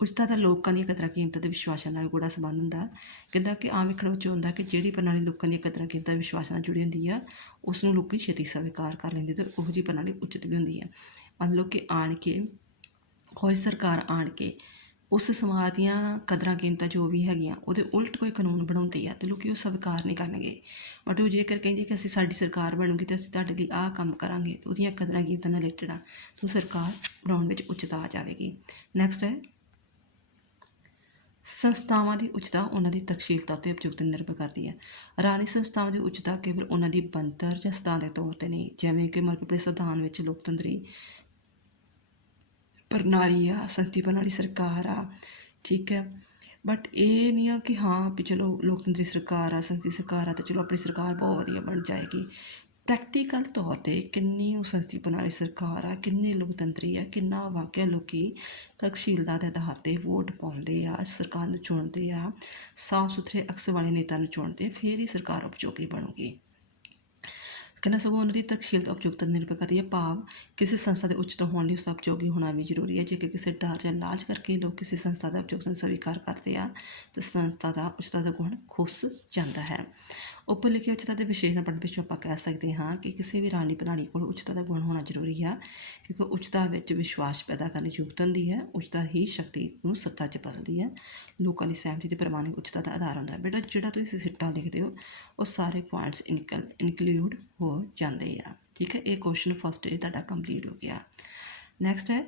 ਉੱਚਤਾ ਦਾ ਲੋਕਾਂ ਦੀਆਂ ਕਦਰਾਂ ਕੀਮਤਾਂ ਅਤੇ ਵਿਸ਼ਵਾਸਾਂ ਨਾਲ ਗੂੜਾ ਸੰਬੰਧ ਹੁੰਦਾ। ਕਹਿੰਦਾ ਕਿ ਆਮ ਵੇਖਣ ਵਿੱਚ ਹੁੰਦਾ ਕਿ ਜਿਹੜੀ ਪ੍ਰਣਾਲੀ ਲੋਕਾਂ ਦੀਆਂ ਕਦਰਾਂ ਕੀਮਤਾਂ ਵਿਸ਼ਵਾਸਾਂ ਨਾਲ ਜੁੜੀ ਹੁੰਦੀ ਆ, ਉਸ ਨੂੰ ਲੋਕ ਛੇਤੀ ਸਵੀਕਾਰ ਕਰ ਲੈਂਦੇ ਅਤੇ ਉਹੋ ਜਿਹੀ ਪ੍ਰਣਾਲੀ ਉਚਿਤ ਵੀ ਹੁੰਦੀ ਹੈ। ਮੰਨ ਲਓ ਕਿ ਕੋਈ ਸਰਕਾਰ ਆਣ ਕੇ ਉਸ ਸਮਾਜ ਦੀਆਂ ਕਦਰਾਂ ਕੀਮਤਾਂ ਜੋ ਵੀ ਹੈਗੀਆਂ ਉਹਦੇ ਉਲਟ ਕੋਈ ਕਾਨੂੰਨ ਬਣਾਉਂਦੇ ਆ ਅਤੇ ਲੋਕ ਉਹ ਸਵੀਕਾਰ ਨਹੀਂ ਕਰਨਗੇ। ਬਟ ਉਹ ਜੇਕਰ ਕਹਿੰਦੇ ਕਿ ਅਸੀਂ ਸਾਡੀ ਸਰਕਾਰ ਬਣੂਗੀ ਅਤੇ ਅਸੀਂ ਤੁਹਾਡੇ ਲਈ ਆਹ ਕੰਮ ਕਰਾਂਗੇ, ਉਹਦੀਆਂ ਕਦਰਾਂ ਕੀਮਤਾਂ ਨਾਲ ਰਿਲੇਟਡ ਆ, ਤਾਂ ਸਰਕਾਰ ਬਣਾਉਣ ਵਿੱਚ ਉੱਚਤਾ ਆ ਜਾਵੇਗੀ। ਨੈਕਸਟ ਹੈ ਸੰਸਥਾਵਾਂ ਦੀ ਉੱਚਤਾ ਉਹਨਾਂ ਦੀ ਤਕਸ਼ੀਲਤਾ ਅਤੇ ਉਪਯੁਕਤ ਨਿਰਭਰ ਕਰਦੀ ਹੈ। ਰਾਣੀ ਸੰਸਥਾਵਾਂ ਦੀ ਉੱਚਤਾ ਕੇਵਲ ਉਹਨਾਂ ਦੀ ਬਣਤਰ ਜਾਂ ਸਿਧਾਂਤਕ ਤੌਰ 'ਤੇ ਨਹੀਂ, ਜਿਵੇਂ ਕਿ ਮਲਕਪ੍ਰੀਤ ਸੰਵਿਧਾਨ ਵਿੱਚ ਲੋਕਤੰਤਰੀ ਪ੍ਰਣਾਲੀ ਆ, ਸੰਸਦੀ ਪ੍ਰਣਾਲੀ ਸਰਕਾਰ ਆ, ਠੀਕ ਹੈ। ਬਟ ਇਹ ਨਹੀਂ ਆ ਕਿ ਹਾਂ ਵੀ ਚਲੋ ਲੋਕਤੰਤਰੀ ਸਰਕਾਰ ਆ, ਸੰਸਦੀ ਸਰਕਾਰ ਆ, ਅਤੇ ਚਲੋ ਆਪਣੀ ਸਰਕਾਰ ਬਹੁਤ ਵਧੀਆ ਬਣ ਜਾਏਗੀ। ਪ੍ਰੈਕਟੀਕਲ ਤੌਰ 'ਤੇ ਕਿੰਨੀ ਉਹ ਸੰਸਦੀ ਪ੍ਰਣਾਲੀ ਸਰਕਾਰ ਆ, ਕਿੰਨੇ ਲੋਕਤੰਤਰੀ ਆ, ਕਿੰਨਾ ਵਾਕਿਆ ਲੋਕ ਤਕਸ਼ੀਲਤਾ ਦੇ ਆਧਾਰ 'ਤੇ ਵੋਟ ਪਾਉਂਦੇ ਆ, ਸਰਕਾਰ ਨੂੰ ਚੁਣਦੇ ਆ, ਸਾਫ ਸੁਥਰੇ ਅਕਸ ਵਾਲੇ ਨੇਤਾ ਨੂੰ ਚੁਣਦੇ, ਫਿਰ ਹੀ ਸਰਕਾਰ ਉਪਯੋਗੀ ਬਣੂਗੀ। ਕਹਿੰਦਾ ਸਗੋਂ ਉਹਨਾਂ ਦੀ ਤਕਸ਼ੀਲਤਾ ਉਪਯੁਕਤ ਨਿਰਭਰ ਕਰਦੀ ਹੈ, ਭਾਵ ਕਿਸੇ ਸੰਸਥਾ ਦੇ ਉੱਚਤ ਹੋਣ ਲਈ ਉਸਦਾ ਉਪਯੋਗੀ ਹੋਣਾ ਵੀ ਜ਼ਰੂਰੀ ਹੈ। ਜੇਕਰ ਕਿਸੇ ਡਰ ਜਾਂ ਲਾਲਚ ਕਰਕੇ ਲੋਕ ਕਿਸੇ ਸੰਸਥਾ ਦਾ ਉਪਯੁਕਤ ਨੂੰ ਸਵੀਕਾਰ ਕਰਦੇ ਆ ਤਾਂ ਸੰਸਥਾ ਦਾ ਉੱਚਤਾ ਦਾ ਗੁਣ ਖੁੱਸ ਜਾਂਦਾ ਹੈ। ਉੱਪਰ ਲਿਖੇ ਉੱਚਤਾ ਦੇ ਵਿਸ਼ੇਸ਼ਣ ਪੜ੍ਹਨ ਪਿੱਛੋਂ ਆਪਾਂ ਕਹਿ ਸਕਦੇ ਹਾਂ ਕਿ ਕਿਸੇ ਵੀ ਰਾਣੀ ਪ੍ਰਣਾਲੀ ਕੋਲ ਉੱਚਤਾ ਦਾ ਗੁਣ ਹੋਣਾ ਜ਼ਰੂਰੀ ਹੈ, ਕਿਉਂਕਿ ਉੱਚਤਾ ਵਿੱਚ ਵਿਸ਼ਵਾਸ ਪੈਦਾ ਕਰਨ ਦੀ ਜ਼ਰੂਰਤ ਹੁੰਦੀ ਹੈ। ਉੱਚਤਾ ਹੀ ਸ਼ਕਤੀ ਨੂੰ ਸੱਤਾ 'ਚ ਬਦਲਦੀ ਹੈ। ਲੋਕਾਂ ਦੀ ਸਹਿਮਤੀ ਅਤੇ ਪ੍ਰਵਾਨਗੀ ਉੱਚਤਾ ਦਾ ਆਧਾਰ ਹੁੰਦਾ ਹੈ। ਬੇਟਾ ਜਿਹੜਾ ਤੁਸੀਂ ਸਿੱਟਾ ਲਿਖਦੇ ਹੋ ਉਹ ਸਾਰੇ ਪੁਆਇੰਟਸ ਇਨਕਲੂਡ ਹੋ ਜਾਂਦੇ ਆ। ਠੀਕ ਹੈ। ਇਹ ਕੁਐਸਚਨ ਫਸਟ ਤੁਹਾਡਾ ਕੰਪਲੀਟ ਹੋ ਗਿਆ। ਨੈਕਸਟ ਹੈ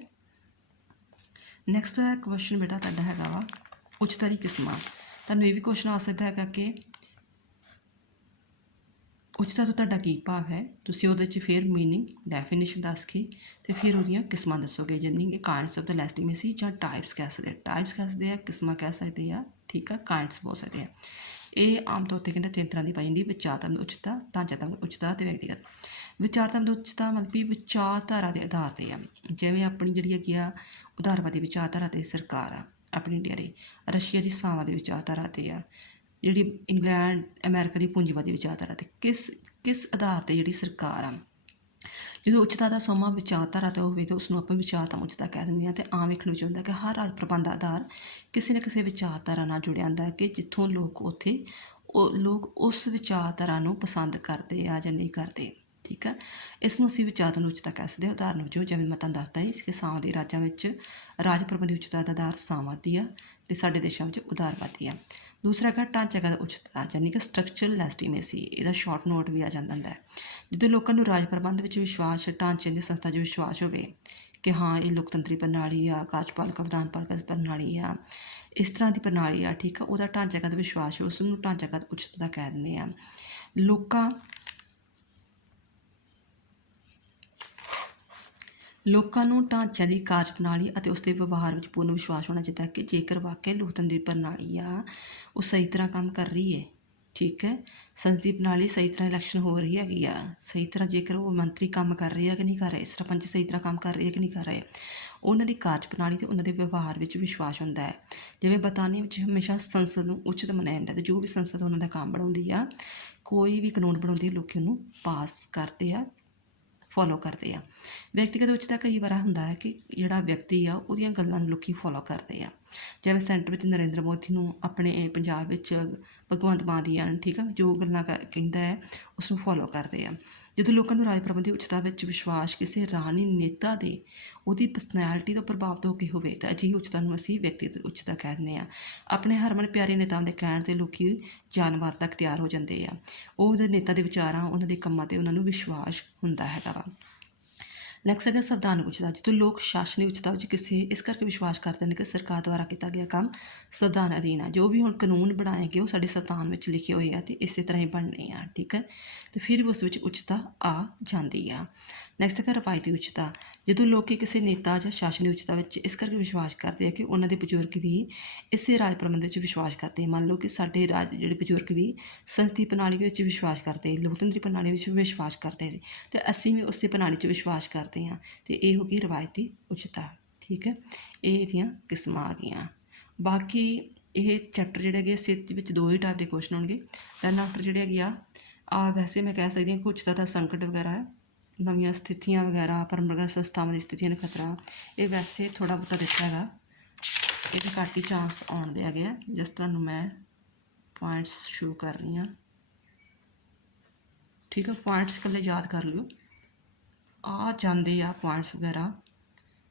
ਕੁਐਸਚਨ ਬੇਟਾ ਤੁਹਾਡਾ ਹੈਗਾ ਵਾ ਉੱਚਤਾ ਦੀ ਕਿਸਮਾਂ। ਤੁਹਾਨੂੰ ਇਹ ਵੀ ਕੁਐਸਚਨ ਆ ਸਕਦਾ ਹੈਗਾ ਕਿ ਉੱਚਤਾ ਤੋਂ ਤੁਹਾਡਾ ਕੀ ਭਾਵ ਹੈ। ਤੁਸੀਂ ਉਹਦੇ 'ਚ ਫਿਰ ਮੀਨਿੰਗ ਡੈਫੀਨੇਸ਼ਨ ਦੱਸ ਕੇ ਅਤੇ ਫਿਰ ਉਹਦੀਆਂ ਕਿਸਮਾਂ ਦੱਸੋਗੇ, ਜਿਵੇਂ ਕਿ ਕਾਇੰਡਸ ਆਫ ਦ ਲੈਜੀਟੀਮੇਸੀ ਜਾਂ ਟਾਈਪਸ ਕਹਿ ਸਕਦੇ ਆ, ਕਿਸਮਾਂ ਕਹਿ ਸਕਦੇ ਆ। ਠੀਕ ਆ, ਕਾਇੰਡਸ ਬੋਲ ਸਕਦੇ ਆ। ਇਹ ਆਮ ਤੌਰ 'ਤੇ ਕਹਿੰਦੇ 3 ਤਰ੍ਹਾਂ ਦੀ ਪਾਈ ਜਾਂਦੀ: ਵਿਚਾਰਤਮਕ ਉੱਚਤਾ, ਢਾਂਚਾਤਮਕ ਉੱਚਤਾ ਅਤੇ ਵਿਅਕਤੀਗਤ। ਵਿਚਾਰਤਮਕ ਉੱਚਤਾ ਮਤਲਬ ਵੀ ਵਿਚਾਰਧਾਰਾ ਦੇ ਆਧਾਰ 'ਤੇ ਆ। ਜਿਵੇਂ ਆਪਣੀ ਜਿਹੜੀ ਹੈਗੀ ਆ ਉਦਾਰਵਾਦੀ ਵਿਚਾਰਧਾਰਾ 'ਤੇ ਸਰਕਾਰ ਆ ਆਪਣੀ ਇੰਡੀਆ ਦੀ, ਰਸ਼ੀਆ ਦੀ ਸਾਵਾਂ ਦੀ ਵਿਚਾਰਧਾਰਾ 'ਤੇ ਆ, ਜਿਹੜੀ ਇੰਗਲੈਂਡ ਅਮਰੀਕਾ ਦੀ ਪੂੰਜੀਵਾਦੀ ਵਿਚਾਰਧਾਰਾ 'ਤੇ ਕਿਸ ਆਧਾਰ 'ਤੇ ਜਿਹੜੀ ਸਰਕਾਰ ਆ। ਜਦੋਂ ਉੱਚਤਾ ਦਾ ਸੋਮਾ ਵਿਚਾਰਧਾਰਾ 'ਤੇ ਹੋਵੇ ਤਾਂ ਉਸਨੂੰ ਆਪਾਂ ਵਿਚਾਰਤਮਕ ਉੱਚਤਾ ਕਹਿ ਦਿੰਦੇ ਹਾਂ। ਅਤੇ ਆਮ ਵੇਖਣ ਵਿੱਚ ਹੁੰਦਾ ਕਿ ਹਰ ਰਾਜ ਪ੍ਰਬੰਧ ਦਾ ਆਧਾਰ ਕਿਸੇ ਨਾ ਕਿਸੇ ਵਿਚਾਰਧਾਰਾ ਨਾਲ ਜੁੜਿਆ ਹੁੰਦਾ ਹੈ, ਕਿ ਜਿੱਥੋਂ ਲੋਕ ਉਸ ਵਿਚਾਰਧਾਰਾ ਨੂੰ ਪਸੰਦ ਕਰਦੇ ਆ ਜਾਂ ਨਹੀਂ ਕਰਦੇ। ਠੀਕ ਹੈ। ਇਸ ਨੂੰ ਅਸੀਂ ਵਿਚਾਰਤਮਕ ਉੱਚਤਾ ਕਹਿ ਸਕਦੇ ਹਾਂ। ਉਦਾਹਰਨ ਵਜੋਂ ਜਿਵੇਂ ਮੈਂ ਤੁਹਾਨੂੰ ਦੱਸਦਾ ਸੀ ਕਿ ਸਾਵਾਂ ਦੇ ਰਾਜਾਂ ਵਿੱਚ ਰਾਜ ਪ੍ਰਬੰਧੀ ਉੱਚਤਾ ਦਾ ਆਧਾਰ ਸਾਵਾਦੀ ਆ ਅਤੇ ਸਾਡੇ ਦੇਸ਼ਾਂ ਵਿੱਚ ਉਦਾਰਵਾਦੀ ਆ। ਦੂਸਰਾ ਹੈਗਾ ਢਾਂਚਾਗਤ ਉੱਚਤਾ, ਯਾਨੀ ਕਿ ਸਟਰਕਚਰਲ ਲੈਜੀਟੀਮੇਸੀ। ਇਹਦਾ ਸ਼ਾਰਟ ਨੋਟ ਵੀ ਆ ਜਾਂਦਾ ਹੁੰਦਾ ਹੈ। ਜਦੋਂ ਲੋਕਾਂ ਨੂੰ ਰਾਜ ਪ੍ਰਬੰਧ ਵਿੱਚ ਵਿਸ਼ਵਾਸ, ਢਾਂਚੇ ਦੀ ਸੰਸਥਾ 'ਚ ਵਿਸ਼ਵਾਸ ਹੋਵੇ ਕਿ ਹਾਂ ਇਹ ਲੋਕਤੰਤਰੀ ਪ੍ਰਣਾਲੀ ਆ, ਕਾਰਜਪਾਲਿਕਾ ਵਿਧਾਨਪਾਲਿਕਾ ਪ੍ਰਣਾਲੀ ਆ, ਇਸ ਤਰ੍ਹਾਂ ਦੀ ਪ੍ਰਣਾਲੀ ਆ। ਠੀਕ ਆ, ਉਹਦਾ ਢਾਂਚਾਗਤ ਵਿਸ਼ਵਾਸ ਉਸ ਨੂੰ ਢਾਂਚਾਗਤ ਉੱਚਤਾ ਕਹਿ ਦਿੰਦੇ ਆ। ਲੋਕਾਂ ਨੂੰ ਢਾਂਚਿਆਂ ਦੀ ਕਾਰਜ ਪ੍ਰਣਾਲੀ ਅਤੇ ਉਸ ਦੇ ਵਿਵਹਾਰ ਵਿੱਚ ਪੂਰਨ ਵਿਸ਼ਵਾਸ ਹੋਣਾ ਚਾਹੀਦਾ ਕਿ ਜੇਕਰ ਵਾਕਿਆ ਲੋਕਤੰਤਰੀ ਪ੍ਰਣਾਲੀ ਆ ਉਹ ਸਹੀ ਤਰ੍ਹਾਂ ਕੰਮ ਕਰ ਰਹੀ ਹੈ। ਠੀਕ ਹੈ। ਸੰਸਦੀ ਪ੍ਰਣਾਲੀ ਸਹੀ ਤਰ੍ਹਾਂ ਇਲੈਕਸ਼ਨ ਹੋ ਰਹੀ ਹੈਗੀ ਆ, ਸਹੀ ਤਰ੍ਹਾਂ ਜੇਕਰ ਉਹ ਮੰਤਰੀ ਕੰਮ ਕਰ ਰਹੇ ਆ ਕਿ ਨਹੀਂ ਕਰ ਰਹੇ, ਸਰਪੰਚ ਸਹੀ ਤਰ੍ਹਾਂ ਕੰਮ ਕਰ ਰਹੇ ਕਿ ਨਹੀਂ ਕਰ ਰਹੇ, ਉਹਨਾਂ ਦੀ ਕਾਰਜ ਪ੍ਰਣਾਲੀ ਅਤੇ ਉਹਨਾਂ ਦੇ ਵਿਵਹਾਰ ਵਿੱਚ ਵਿਸ਼ਵਾਸ ਹੁੰਦਾ ਹੈ। ਜਿਵੇਂ ਬਰਤਾਨੀਆ ਵਿੱਚ ਹਮੇਸ਼ਾ ਸੰਸਦ ਨੂੰ ਉੱਚਿਤ ਮੰਨਿਆ ਜਾਂਦਾ ਅਤੇ ਜੋ ਵੀ ਸੰਸਦ ਉਹਨਾਂ ਦਾ ਕੰਮ ਬਣਾਉਂਦੀ ਆ, ਕੋਈ ਵੀ ਕਾਨੂੰਨ ਬਣਾਉਂਦੀ, ਲੋਕ ਉਹਨੂੰ ਪਾਸ ਕਰਦੇ ਆ, ਫੋਲੋ ਕਰਦੇ ਆ। ਵਿਅਕਤੀਗਤ ਉੱਚਤਾ ਕਈ ਵਾਰ ਹੁੰਦਾ ਹੈ ਕਿ ਜਿਹੜਾ ਵਿਅਕਤੀ ਆ ਉਹਦੀਆਂ ਗੱਲਾਂ ਨੂੰ ਲੋਕ ਫੋਲੋ ਕਰਦੇ ਆ। ਜਿਵੇਂ ਸੈਂਟਰ ਵਿੱਚ ਨਰਿੰਦਰ ਮੋਦੀ ਨੂੰ ਆਪਣੇ ਪੰਜਾਬ ਵਿੱਚ ਭਗਵੰਤ ਮਾਨ ਦੀਆਂ ਠੀਕ ਆ ਜੋ ਗੱਲਾਂ ਕਹਿੰਦਾ ਹੈ ਉਸ ਨੂੰ ਫੋਲੋ ਕਰਦੇ ਆ। ਜਦੋਂ ਲੋਕਾਂ ਨੂੰ ਰਾਜ ਪ੍ਰਬੰਧ ਦੀ ਉੱਚਤਾ ਵਿੱਚ ਵਿਸ਼ਵਾਸ ਕਿਸੇ ਰਾਣੀ ਨੇਤਾ ਦੇ ਉਹਦੀ ਪਰਸਨੈਲਿਟੀ ਤੋਂ ਪ੍ਰਭਾਵਿਤ ਹੋ ਕੇ ਹੋਵੇ ਤਾਂ ਅਜਿਹੀ ਉੱਚਤਾ ਨੂੰ ਅਸੀਂ ਵਿਅਕਤੀਗਤ ਉੱਚਤਾ ਕਹਿ ਦਿੰਦੇ ਹਾਂ। ਆਪਣੇ ਹਰਮਨ ਪਿਆਰੇ ਨੇਤਾਵਾਂ ਦੇ ਕਹਿਣ 'ਤੇ ਲੋਕੀ ਜਾਨਵਰ ਤੱਕ ਤਿਆਰ ਹੋ ਜਾਂਦੇ ਆ। ਉਹਦੇ ਨੇਤਾ ਦੇ ਵਿਚਾਰਾਂ ਉਹਨਾਂ ਦੇ ਕੰਮਾਂ 'ਤੇ ਉਹਨਾਂ ਨੂੰ ਵਿਸ਼ਵਾਸ ਹੁੰਦਾ ਹੈਗਾ ਵਾ। ਨੈਕਸਟ ਹੈਗਾ ਸੰਵਿਧਾਨਕ ਉੱਚਤਾ। ਜਦੋਂ ਲੋਕ ਸ਼ਾਸਨੀ ਉੱਚਤਾ ਵਿੱਚ ਕਿਸੇ ਇਸ ਕਰਕੇ ਵਿਸ਼ਵਾਸ ਕਰਦੇ ਨੇ ਕਿ ਸਰਕਾਰ ਦੁਆਰਾ ਕੀਤਾ ਗਿਆ ਕੰਮ ਸੰਵਿਧਾਨ ਅਧੀਨ ਆ। ਜੋ ਵੀ ਹੁਣ ਕਾਨੂੰਨ ਬਣਾਏ ਗਏ ਉਹ ਸਾਡੇ ਸੰਵਿਧਾਨ ਵਿੱਚ ਲਿਖੇ ਹੋਏ ਆ ਅਤੇ ਇਸੇ ਤਰ੍ਹਾਂ ਹੀ ਬਣਨੇ ਆ। ਠੀਕ ਹੈ, ਅਤੇ ਫਿਰ ਵੀ ਉਸ ਵਿੱਚ ਉੱਚਤਾ ਆ ਜਾਂਦੀ ਆ। ਨੈਕਸਟ ਹੈਗਾ ਰਵਾਇਤੀ ਉੱਚਤਾ। ਜਦੋਂ ਲੋਕ ਕਿਸੇ ਨੇਤਾ ਜਾਂ ਸ਼ਾਸਨ ਦੀ ਉੱਚਤਾ ਵਿੱਚ ਇਸ ਕਰਕੇ ਵਿਸ਼ਵਾਸ ਕਰਦੇ ਆ ਕਿ ਉਹਨਾਂ ਦੇ ਬਜ਼ੁਰਗ ਵੀ ਇਸੇ ਰਾਜ ਪ੍ਰਬੰਧ ਵਿੱਚ ਵਿਸ਼ਵਾਸ ਕਰਦੇ। ਮੰਨ ਲਓ ਕਿ ਸਾਡੇ ਰਾਜ ਜਿਹੜੇ ਬਜ਼ੁਰਗ ਵੀ ਸੰਸਦੀ ਪ੍ਰਣਾਲੀ ਵਿੱਚ ਵਿਸ਼ਵਾਸ ਕਰਦੇ, ਲੋਕਤੰਤਰੀ ਪ੍ਰਣਾਲੀ ਵਿੱਚ ਵਿਸ਼ਵਾਸ ਕਰਦੇ ਸੀ ਅਤੇ ਅਸੀਂ ਵੀ ਉਸੇ ਪ੍ਰਣਾਲੀ 'ਚ ਵਿਸ਼ਵਾਸ ਕਰਦੇ ਹਾਂ ਅਤੇ ਇਹ ਹੋ ਗਈ ਰਵਾਇਤੀ ਉੱਚਤਾ। ਠੀਕ ਹੈ, ਇਹ ਇਹਦੀਆਂ ਕਿਸਮਾਂ ਆ ਗਈਆਂ। ਬਾਕੀ ਇਹ ਚੈਪਟਰ ਜਿਹੜੇ ਹੈਗੇ ਇਸ ਵਿੱਚ 2 ਹੀ ਟਾਈਪ ਦੇ ਕੁਐਸਚਨ ਹੋਣਗੇ। ਦੈਨ ਆਫਟਰ ਜਿਹੜੇ ਹੈਗੇ ਆ ਵੈਸੇ ਮੈਂ ਕਹਿ ਸਕਦੀ ਹਾਂ ਕਿ ਉੱਚਤਾ ਦਾ ਸੰਕਟ ਵਗੈਰਾ ਹੈ, ਨਵੀਆਂ ਸਥਿਤੀਆਂ ਵਗੈਰਾ, ਪਰੰਪਰਾਗਤ ਸੰਸਥਾਵਾਂ ਦੀ ਸਥਿਤੀਆਂ ਨੂੰ ਖਤਰਾ, ਇਹ ਵੈਸੇ ਥੋੜ੍ਹਾ ਬਹੁਤਾ ਦਿੱਤਾ ਹੈਗਾ, ਇਹਦੇ ਘੱਟ ਹੀ ਚਾਂਸ ਆਉਣ ਦੇ ਹੈਗੇ ਆ। ਜਿਸ ਤੁਹਾਨੂੰ ਮੈਂ ਪੁਆਇੰਟਸ ਸ਼ੋ ਕਰ ਰਹੀ ਹਾਂ। ਠੀਕ ਹੈ, ਪੁਆਇੰਟਸ ਇਕੱਲੇ ਯਾਦ ਕਰ ਲਿਓ, ਆ ਜਾਂਦੇ ਆ ਪੁਆਇੰਟਸ ਵਗੈਰਾ,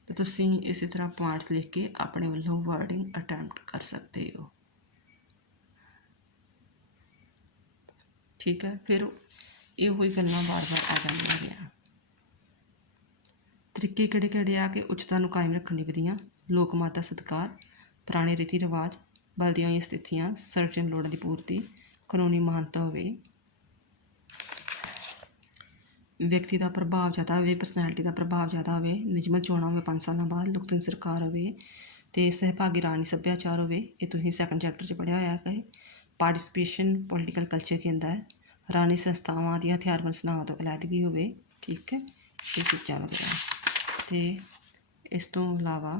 ਅਤੇ ਤੁਸੀਂ ਇਸੇ ਤਰ੍ਹਾਂ ਪੁਆਇੰਟਸ ਲਿਖ ਕੇ ਆਪਣੇ ਵੱਲੋਂ ਵਰਡਿੰਗ ਅਟੈਂਪਟ ਕਰ ਸਕਦੇ ਹੋ। ਠੀਕ ਹੈ, ਫਿਰ ਇਹੋ ਹੀ ਗੱਲਾਂ ਵਾਰ-ਵਾਰ ਆ ਜਾਂਦੀਆਂ ਹੈਗੀਆਂ। ਤਰੀਕੇ ਕਿਹੜੇ ਕਿਹੜੇ ਆ ਕਿ ਉੱਚਤਾ ਨੂੰ ਕਾਇਮ ਰੱਖਣ ਦੀ ਵਿਧੀਆਂ, ਲੋਕ ਮਤ ਦਾ ਸਤਿਕਾਰ, ਪੁਰਾਣੇ ਰੀਤੀ ਰਿਵਾਜ, ਬਦਲਦੀਆਂ ਹੋਈਆਂ ਸਥਿਤੀਆਂ, ਸਰਵਜਨ ਲੋੜਾਂ ਦੀ ਪੂਰਤੀ, ਕਾਨੂੰਨੀ ਮਾਨਤਾ ਹੋਵੇ, ਵਿਅਕਤੀ ਦਾ ਪ੍ਰਭਾਵ ਜ਼ਿਆਦਾ ਹੋਵੇ, ਪਰਸਨੈਲਿਟੀ ਦਾ ਪ੍ਰਭਾਵ ਜ਼ਿਆਦਾ ਹੋਵੇ, ਨਿਯਮਤ ਚੋਣਾਂ ਹੋਵੇ 5 ਸਾਲਾਂ ਬਾਅਦ, ਲੋਕਤੰਤਰੀ ਸਰਕਾਰ ਹੋਵੇ ਅਤੇ ਸਹਿਭਾਗੀ ਰਾਣੀ ਸੱਭਿਆਚਾਰ ਹੋਵੇ। ਇਹ ਤੁਸੀਂ ਸੈਕੰਡ ਚੈਪਟਰ 'ਚ ਪੜ੍ਹਿਆ ਹੋਇਆ ਕਿ ਪਾਰਟੀਸਪੇਸ਼ਨ ਪੋਲੀਟੀਕਲ ਕਲਚਰ ਕੀ ਹੁੰਦਾ ਹੈ, ਰਾਣੀ ਸੰਸਥਾਵਾਂ ਦੀਆਂ ਹਥਿਆਰਬੰਦ ਸੈਨਾਵਾਂ ਤੋਂ ਅਲੱਦਗੀ ਹੋਵੇ। ਠੀਕ ਹੈ, ਇਹ ਚੀਜ਼ਾਂ ਵਗੈਰਾ। ਅਤੇ ਇਸ ਤੋਂ ਇਲਾਵਾ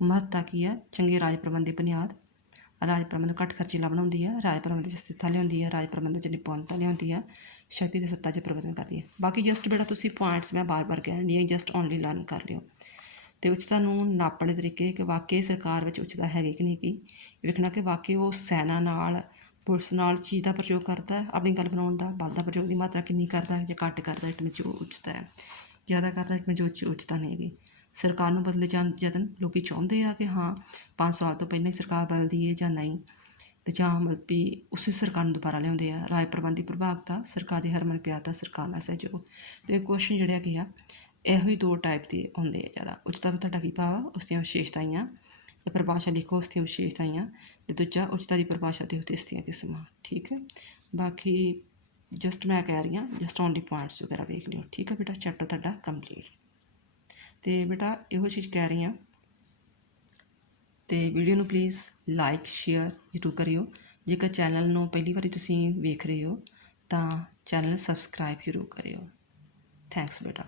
ਮਹੱਤਤਾ ਕੀ ਹੈ, ਚੰਗੇ ਰਾਜ ਪ੍ਰਬੰਧ ਦੀ ਬੁਨਿਆਦ, ਰਾਜ ਪ੍ਰਬੰਧ ਨੂੰ ਘੱਟ ਖਰਚੀਲਾ ਬਣਾਉਂਦੀ ਹੈ, ਰਾਜ ਪ੍ਰਬੰਧ 'ਚ ਸਥਿਰਤਾ ਲਿਆਉਂਦੀ ਹੈ, ਰਾਜ ਪ੍ਰਬੰਧ 'ਚ ਨਿਪੁੰਨਤਾ ਲਿਆਉਂਦੀ ਹੈ, ਸ਼ਕਤੀ ਦੇ ਸੱਤਾ 'ਚ ਪਰਿਵਰਤਨ ਕਰਦੀ ਹੈ। ਬਾਕੀ ਜਸਟ ਬੇਟਾ ਤੁਸੀਂ ਪੁਆਇੰਟਸ ਮੈਂ ਬਾਰ-ਬਾਰ ਕਹਿ ਰਹੀ ਹਾਂ, ਜਸਟ ਓਨਲੀ ਲਰਨ ਕਰ ਲਿਓ। ਅਤੇ ਉੱਚਤਾ ਨੂੰ ਨਾਪਣ ਦੇ ਤਰੀਕੇ ਕਿ ਵਾਕਈ ਸਰਕਾਰ ਵਿੱਚ ਉੱਚਤਾ ਹੈਗੀ ਕਿ ਨਹੀਂ ਗੀ, ਵੇਖਣਾ ਕਿ ਵਾਕਈ ਉਹ ਸੈਨਾ ਨਾਲ, ਪੁਲਿਸ ਨਾਲ ਚੀਜ਼ ਦਾ ਪ੍ਰਯੋਗ ਕਰਦਾ ਆਪਣੀ ਗੱਲ ਬਣਾਉਣ ਦਾ, ਬਲ ਦਾ ਪ੍ਰਯੋਗ ਦੀ ਮਾਤਰਾ ਕਿੰਨੀ ਕਰਦਾ ਜਾਂ ਘੱਟ ਕਰਦਾ, ਇਟ ਵਿੱਚ ਉੱਚਤਾ ਹੈ। ਜ਼ਿਆਦਾ ਕਰਦਾ ਇਟ ਵਿੱਚ ਉੱਚਤਾ ਨਹੀਂ ਹੈਗੀ। ਸਰਕਾਰ ਨੂੰ ਬਦਲੇ ਜਾਣ ਯਤਨ ਲੋਕ ਚਾਹੁੰਦੇ ਆ ਕਿ ਹਾਂ 5 ਸਾਲ ਤੋਂ ਪਹਿਲਾਂ ਹੀ ਸਰਕਾਰ ਬਦਲਦੀ ਹੈ ਜਾਂ ਨਹੀਂ, ਅਤੇ ਜਾਂ ਮਤਲਬ ਵੀ ਉਸੇ ਸਰਕਾਰ ਨੂੰ ਦੁਬਾਰਾ ਲਿਆਉਂਦੇ ਆ। ਰਾਜ ਪ੍ਰਬੰਧ ਦੀ ਪ੍ਰਭਾਵਤਾ, ਸਰਕਾਰ ਦੀ ਹਰਮਨ ਪਿਆਰਤਾ, ਸਰਕਾਰ ਨਾਲ ਸਹਿਯੋਗ। ਅਤੇ ਕੁਐਸਚਨ ਜਿਹੜੇ ਹੈਗੇ ਆ ਇਹੋ ਹੀ 2 ਟਾਈਪ ਦੇ ਹੁੰਦੇ ਆ ਜ਼ਿਆਦਾ। ਉੱਚਤਾ ਤੋਂ ਤੁਹਾਡਾ ਕੀ ਭਾਵ ਆ, ਉਸ ਦੀਆਂ ਵਿਸ਼ੇਸ਼ਤਾਵਾਂ, ਅਤੇ ਪਰਿਭਾਸ਼ਾ ਲਿਖੋ ਉਸ ਦੀਆਂ ਵਿਸ਼ੇਸ਼ਤਾਵਾਂ, ਅਤੇ ਦੂਜਾ ਉੱਚਤਾ ਦੀ ਪਰਿਭਾਸ਼ਾ ਦੇ ਉੱਤੇ ਇਸ ਦੀਆਂ ਕਿਸਮਾਂ। ਠੀਕ ਹੈ, ਬਾਕੀ ਜਸਟ ਮੈਂ ਕਹਿ ਰਹੀ ਹਾਂ, ਜਸਟ ਓਨਲੀ ਪੁਆਇੰਟਸ ਵਗੈਰਾ ਵੇਖ ਲਿਓ। ਠੀਕ ਹੈ ਬੇਟਾ, ਚੈਪਟਰ ਤੁਹਾਡਾ ਕੰਪਲੀਟ। ਅਤੇ ਬੇਟਾ ਇਹੋ ਚੀਜ਼ ਕਹਿ ਰਹੀ ਹਾਂ, ਅਤੇ ਵੀਡੀਓ ਨੂੰ ਪਲੀਜ਼ ਲਾਈਕ ਸ਼ੇਅਰ ਜ਼ਰੂਰ ਕਰਿਓ। ਜੇਕਰ ਚੈਨਲ ਨੂੰ ਪਹਿਲੀ ਵਾਰੀ ਤੁਸੀਂ ਵੇਖ ਰਹੇ ਹੋ ਤਾਂ ਚੈਨਲ ਸਬਸਕ੍ਰਾਈਬ ਜ਼ਰੂਰ ਕਰਿਓ। ਥੈਂਕਸ ਬੇਟਾ।